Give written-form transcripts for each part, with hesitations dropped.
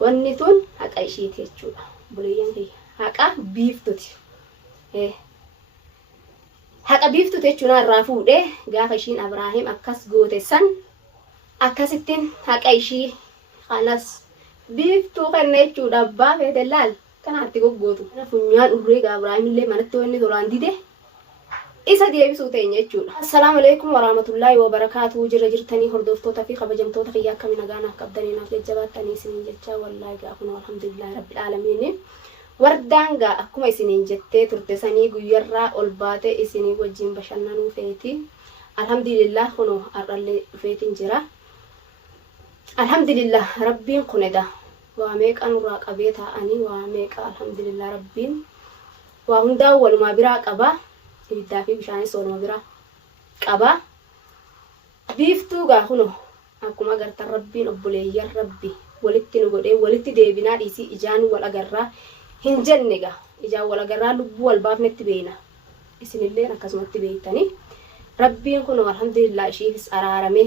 wanni tun haqa ishiiti jechuudha buleeyyan kiyya haqa biiftuti haqa biiftuti jechuudha irraa fuudhee gaafa ishiin Abrahaam akkas goote san akkasittiin haqa ishii kanas biiftuu kenne jechuudha abbaa feete laal kanaatti goggootu funyaan urree Abrahaam illee manatti wanni tolaan dide isa deebisuu teenya jechuudha. Assalaamu alaykum warahmatullahi wabarakatuh. Jirtanii hordoftoota fi kabajamtoota kiyya akkamiin nagaanaaf qabdaniinaaf jajjabaatanii isiniin jechaa wallahi gaafuma alhamdulillahi rabbil alamin. Wardaan gaa akkuma isiniin jettee turte sanii guyyarraa ol baate isinii wajjin bashannanuu feeti. Alhamdulillah kuno arrallee dhufeetiin jira. Alhamdulillah rabbiin kuneda waa meeqa nurraa qabee taa'anii waa meeqa alhamdulillah rabbiin waa hundaa walumaa biraa qaba. Ibiddaa fi bishaanis walumaa biraa qaba. Biiftuu gaa kuno akkuma agartan rabbiin obboleeyyan rabbi walitti nu godhee walitti deebinaa dhiisii ijaan wal agarraa hin jenne gaa ijaan wal agarraa lubbuu wal baafnetti beena isinillee akkasumatti beektanii rabbiin kuno alhamdulillah ishiifis araarame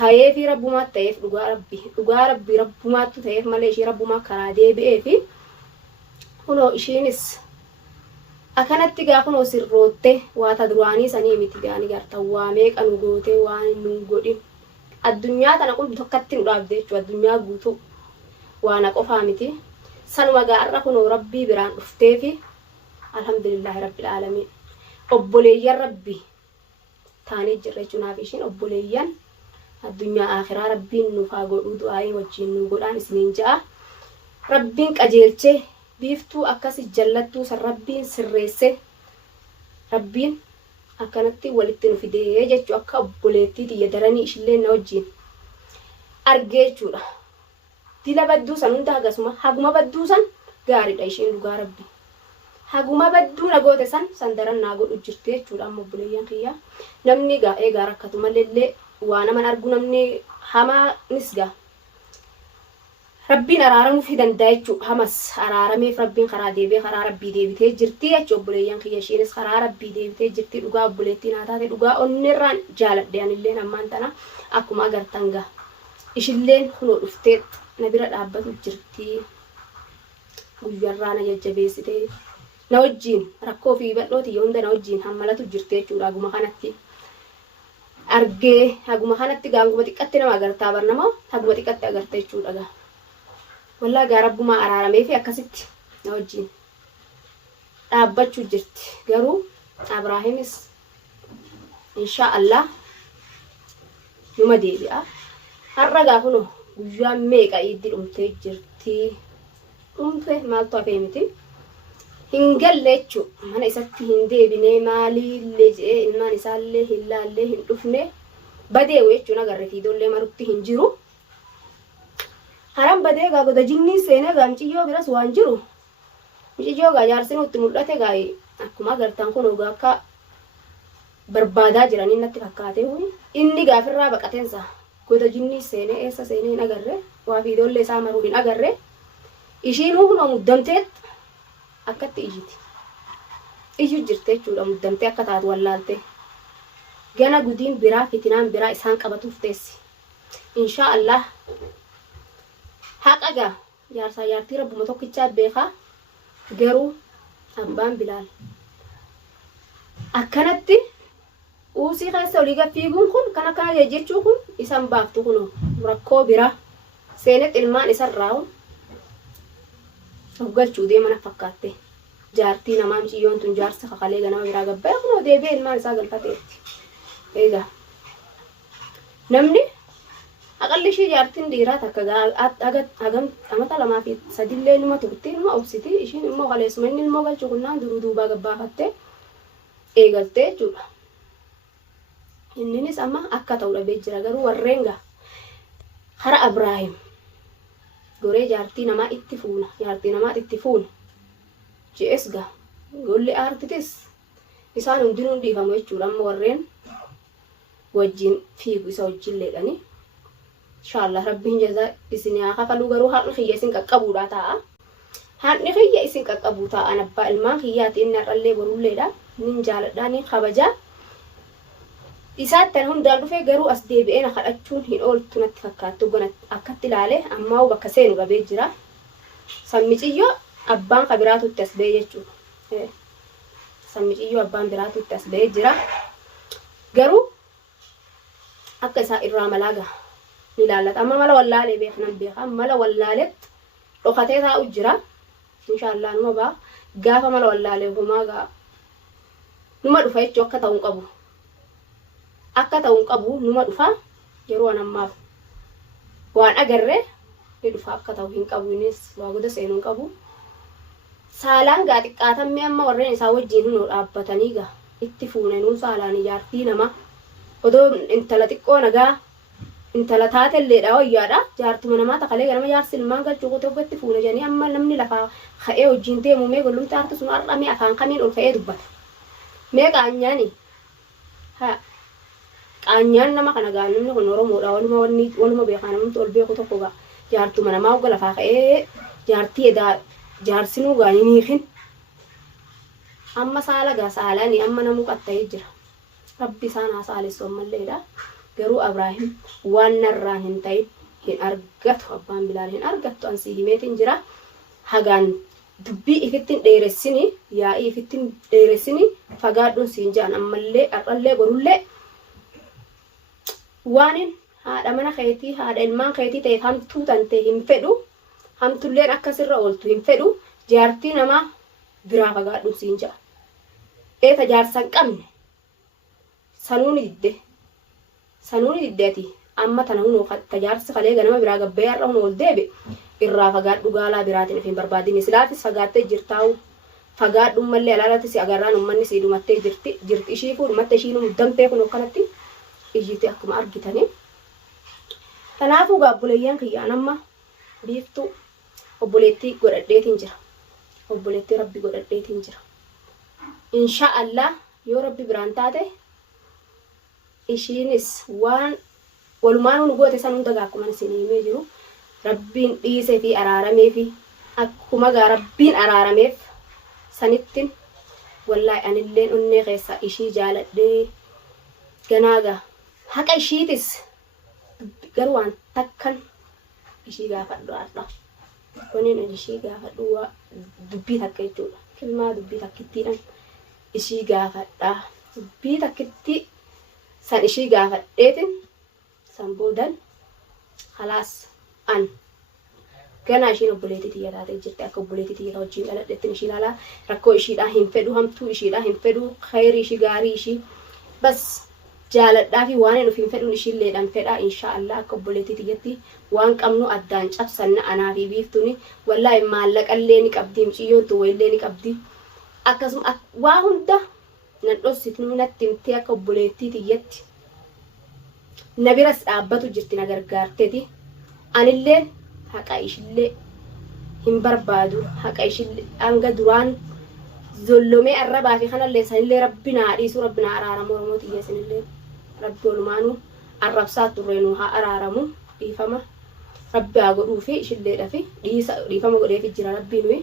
ta'ee fi rabbumaatti ta'eef dhugaa rabbi rabbumaatti ta'eef malee ishii rabbumaa karaa deebi'ee fi kuno ishiinis akanatti gaa kuno sirrootte waata duraanii sanii miti gaani gartan waa meeqa nu goote waan nu godhin addunyaa tana kun tokkatti nu dhaabde jechuudha addunyaa guutuu waana qofaa miti sanuma gaarra kuno rabbii biraan dhuftee fi alhamdulillahi rabbil alamin obboleeyyan rabbi taanee jirra jechuunaaf ishiin obboleeyyan addunyaa akhiraa rabbiin nuuf haa godhuu du'aayii wajjin nu godhaan isiniin ja'a rabbiin qajeelchee biiftuu akkasi jallattuu san rabbiin sirreesse rabbiin akkanatti walitti nu fidee jechuu akka obboleettii tiyya daranii ishillee na wajjin argee jechuudha. Dila badduu san hunda hagasuma haguma badduu san gaariidha ishiin dhugaa rabbi. Haguma badduu na goote san daran naa godhu jirti jechuudha amma obboleeyyan kiyya. Namni gaa eegaa rakkatu mallee waa naman argu namni hamaanis gaa. Rabbiin araaramuu fi danda'a jechuudha. Hamas araarameef rabbiin karaa deebi'ee karaa rabbii deebitee jirti jechuudha obboleeyyan kiyya ishiinis karaa rabbii deebitee jirti dhugaa obboleettiin haa taate dhugaa onneerraan jaaladhe anilleen ammaan tana akkuma agartan gaa ishilleen kunoo dhuftee na bira dhaabbatu jirti guyyarraa na jajjabeessitee na wajjin rakkoo fi bal'ooti hunda na wajjin hammalatu jirti jechuudha haguma kanatti argee haguma kanatti gaanguma xiqqatti nama agartaa barnama haguma xiqqatti agarta jechuudha gaa. Wallah gaa rabbumaa araaramee fi akkasitti na wajjin dhaabbachuu jirti garuu Abrahaamis insha Allah numa deebi'a har'a gaa kuno guyyaa meeqa itti dhumtee jirti dhumte maaltu hafee miti hin galle jechuudha mana isatti hin deebinee maaliillee jedhee ilmaan isaallee hin laallee hin dhufne badee jechuun agarre fiidollee marutti hin jiru. Haram badee gaa goda jinnii seenee gaa miciyyoo biras waan jiru miciyyoo gaa jaarsi nutti mul'ate gaa akkuma agartan kun ogaa akka barbaadaa jiranii natti fakkaate inni gaafirraa baqateensa goda jinnii seenee eessa seenee hin agarre waa fiidollee isaa maruu hin agarre ishiinuu kunoo muddamteet akkatti iyyuu jirte jechuudha muddamtee akka taatu wallaalte gana gudiin biraa fitinaan biraa isaan qabatuuf teessi insha Allah. Haqa gaa jaarsaa jaartii rabbuma tokkichaa beekaa garuu abbaan Bilaal akkanatti uusii keessa olii gaffiiguun kun kan akkana jechuu kun isan baaftu kunoo rakkoo biraa seenet ilmaan isarraa galchuu deemana fakkaatte jaartii namaa miciyyoon tun jaarsa kakalee ganama biraa gabbaya kunoo deebi'ee ilmaan isaa galfateetti. Eegaa namni aqalli ishii jaartiin dhiiraa takka hagam amata lamaa fi sadillee numa turtii numa obsiti ishiin immoo kaleessuma inni immoo galchuu kunnaan duruu duubaa gabbaafattee eegaltee jechuudha. Inninis amma akka ta'u dhabee jira garuu warreen gaa hara Abrahaam goree jaartii namaa itti fuuna je'es gaa golli aartitis isaan hundinuu dhiifamu jechuudha amma warreen wajjin fiigu isa wajjin leedhanii. Inshallah rabbiin jaza isin yaa kafalu garuu haadni xiyya isin qaqqabuudha ta'a. Haadni xiyya isin qaqqabu ta'a abbaa ilmaan xiyyaati inni har'allee borulleedha nin jaaladha nin kabaja. isaatti tan hundaan dhufee garuu as deebi'ee na kadhachuun hin ooltu natti fakkaattu gona akkatti ilaale ammaa bakka seenu qabee jira. Sammiciyyoo abbaan kabiraatutti as ba'ee jechuudha. Sammiciyyoo abbaan biraatutti as ba'ee jira. Garuu akka isaa irraa malaaga ni ilaallata. Amma mala wallaalee beeknan beeka. Mala wallaaletti dhokatee taa'u jira. Inshaallah numa ba'a. Gaafa mala wallaalee homaa gaa numa dhufa jechuu akka ta'uun qabu. Akka ta'uun qabu numa dhufa yeroo anammaaf waan agarree ni dhufa akka ta'u hin qabu innis waa goda seenuu hin qabu. Saalaan gaa xiqqaatamee amma warreen isaa wajjin hunoo dhaabbatanii gaa itti fuunanuu saalaan ijaartii nama odoo intala xiqqoo nagaa intala taatelleedha wayyaadha jaartuma namaa takalee ganama jaarsi ilmaan galchuu qotobbatti fuuna jedhanii amma namni lafaa ka'ee wajjin deemu mee gollumti aartu sun har'amee afaan kamiin ol ka'ee dubbata. Mee qaanyaani haa qaanyaan nama kana gaa namni kun Oromoodha waluma beekaa namni ol beeku tokko gaa jaartuma namaa uga lafaa ka'ee jaartii edaa jaarsinuu gaa ni hiikin. Amma saala gaa saalaani amma namuu qatta'ee jira. Rabbi isaan haa saalessu ammalleedha. Garuu Abraahim waan narraan hin ta'in hin argatu abbaan Bilaal hin argattu ansii himeetiin jira. Hagaan dubbii ifittiin dheeressini yaa'ii ifittiin dheeressini fagaadhuun siin ja'an ammallee har'allee borullee waanin haadha mana keetii haadha ilmaan keetii ta'eef hamtuu tante hin fedhu hamtulleen akkasirra ooltu hin fedhu jaartii namaa biraa fagaadhuun siin ja'a. Eeta jaarsan qabne sanuuni diddeeti amma tana hunoo tajaarsi kalee ganama biraa gabbee har'a hunoo ol deebe irraa fagaadhu gaalaa biraatiin hin barbaadini silaafis fagaattee jirtaa'u fagaadhu mallee alaalatti si agarraan ummanni si dhumattee jirti ishii fuudhumatte ishiin muddamtee kun akkanatti iyyite akkuma argitanii. Kanaafuu gaabbuleeyyan kiyyaan amma biiftuu obboleettii godhadheetiin jira. Obboleettii rabbi godhadheetiin jira. Inshaallah yoo rabbi biraan taate ishiinis waan walumaan nu goote san hunda akkuma isin himee jiru rabbiin dhiisee fi araaramee fi akkuma gaa rabbiin araarameef sanittiin wallahi anilleen onnee keessa ishii jaaladhee ganaaga haqa ishiitis garuu waan takkan ishii gaafadhu har'a waniin ishii gaafadhu dubbii takka jechuudha. Kilmaa dubbii takkittiidhaan ishii gaafadha dubbii takkitti san ishii gaafadheetin san boodan khalaas an ganaa ishiin obboleettii tiyya taatee jirti akka obboleettii tiyya wajjin dhaladhettin ishii ilaalaa rakkoo ishiidhaa hin fedhu hamtuu ishiidhaa hin fedhu khayrii ishii gaarii ishii bas jaaladhaa fi waan hin fedhuun ishiilleedhaan fedhaa inshaallah akka obboleettii tiyyatti waan qabnu addaan cabsanna anaa fi biiftuuni wallaahi maallaqallee ni qabdi miciyyoon tuwwaillee ni qabdi akkasuma waa hunda nan dhossitnu natti himtee akka obboleettii tiyyatti na biras dhaabbatu jirti na gargaarteeti anillee haqa ishillee hin barbaadu haqa ishillee hanga duraan zollomee arrabaa fi kanallee sanillee rabbi naa dhiisu rabbi naa araaramu Oromoo tiyya sanillee rabbi walumaanuu arrabsaa turreenuu haa araaramu dhiifama rabbi haa godhuu fi ishilleedha fi dhiifama godheefi jira rabbii nuyi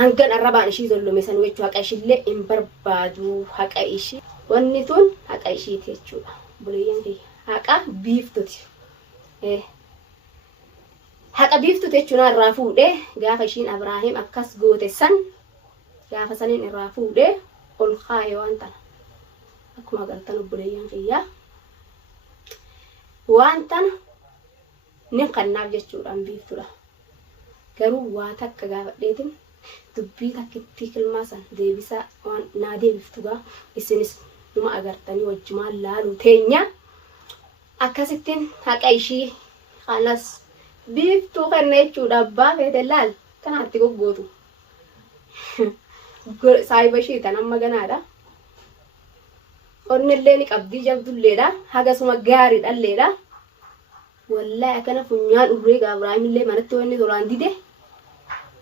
hangan arrabaan ishii zollome sanuu jechuu haqa ishillee hin barbaadu haqa ishii wanni tun haqa ishiiti jechuudha. Buleeyyan kiyya haqa biiftuti haqa biiftuti jechuun irraa fuudhee gaafa ishiin Abraahim akkas goote san gaafa saniin irraa fuudhee ol kaa'e waan tana akkuma agartan obboleeyyan kiyyaa waan tana nin kannaaf jechuudhaan biiftudha. Garuu waa takka gaafadheetin dubbii takkitti kilmaa san deebisaa waan naa deebiftugaa isinis numa agartanii wajjumaan laaluu teenya akkasittiin haqa ishii kanas biiftuu kanna jechuudha. Abbaa feete laal kanaatti goggootu saayiba ishii tan amma ganaadha onnillee ni qabdii jabdulleedha hagasuma gaarii dhalleedha. Wallahi akkana funyaan urree gaa Abrahaamillee manatti wanni tolaan dide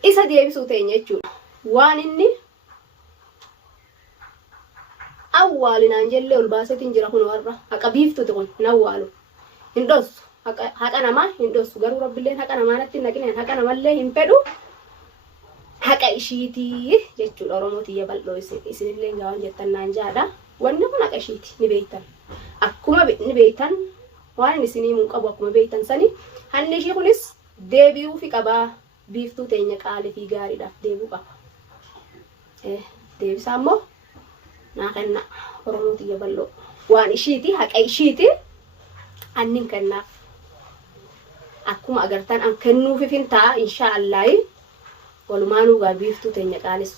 isa deebisuu teenya jechuudha. Waan inni awwaalinaan jellee ol baasetiin jira kun warra haqa biiftuti kun hin awwaalu hin dhossu haqa namaa hin dhossu garuu rabbilleen haqa namaa natti hin naqineen haqa namallee hin fedhu haqa ishiitii jechuudha. Oromoo tiyya bal'oo isinillee gaawwan jettan naan jaadha. wanni kun aqashiiti ni beektan akkuma ni beektan waan isinii mun qabu akkuma beektan sani hanni ishii kunis deebi'uu fi qabaa biiftuu teenya qaalee fi gaariidhaaf deebi'uu qaba deebisaa immoo naa kenna Oromoo tiyya bal'oo waan ishiiti haqa ishiiti annin kennaaf akkuma agartan an kennuufi fintaa inshaallah walumaanuu gaa biiftuu teenya qaalis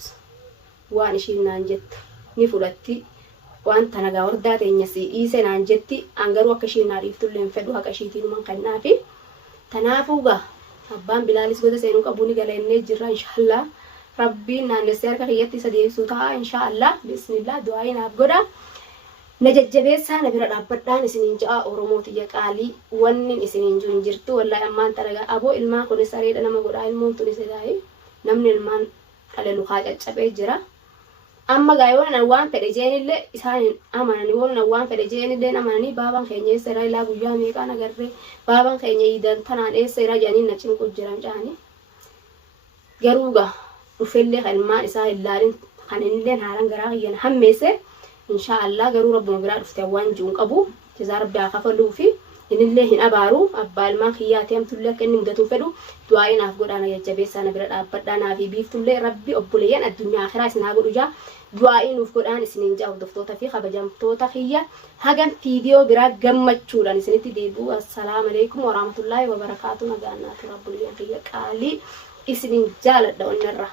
waan ishiin naan jettu ni fudhatti waan tanagaa wardaa teenya si'iise naan jetti an garuu akka ishiin naa dhiiftullee hin fedhu haqa ishiitiin man kennaafi tanaafuu gaa abbaan bilaalis goda seenuu qabu ni galeennee jirra inshaallah rabbiin naannessee harka kiyyatti isa deebisuu ta'a inshaallah bismillah du'aayi naaf godha na jajjabeessaa na bira dhaabbadhaan isiniin ja'a Oromoo tiyya qaalii wannin isiniin jiru hin jirtu wallahi ammaan tanagaa aboo ilmaan kunis areedha nama godhaa ilmoon tunis edaayi namni ilmaan dhale lukaa caccabee jira amma gaayoon waan fedhe jeenillee isaan amananii waan fedhe jeenillee amananii baabaan keenya eessa irraa ilaa guyyaa meeqaan agarree baabaan keenya iidan tanaan eessa irraa jedhanii na cinqu jiran jaanii garuu gaa dhufellee ilmaan isaa ilaalin kan innillee haaran garaa kiyyan hammeesse inshaallah garuu rabbuma biraa dhufte waan jiruun qabu jazaa rabbi haa kafaluu fi innillee hin abaaru abbaa ilmaan kiyyaatee hamtullee akka inni mudatu fedhu du'aayi naaf godhaana jajjabeessaa na bira dhaabbadhaa naa fi biiftullee rabbi obboleeyyan addunyaa akhiraa isin haa godhu jaa du'aayi nuuf godhaan isiniin jaa hordoftoota fi kabajamtoota kiyya hagam viidiyoo biraa gammachuudhaan isinitti deebi'u assalaamu alaykum warahmatullaahi wabarakaatu nagaannaatu rabbuliyyaan kiyya qaalii isiniin jaaladha onnarra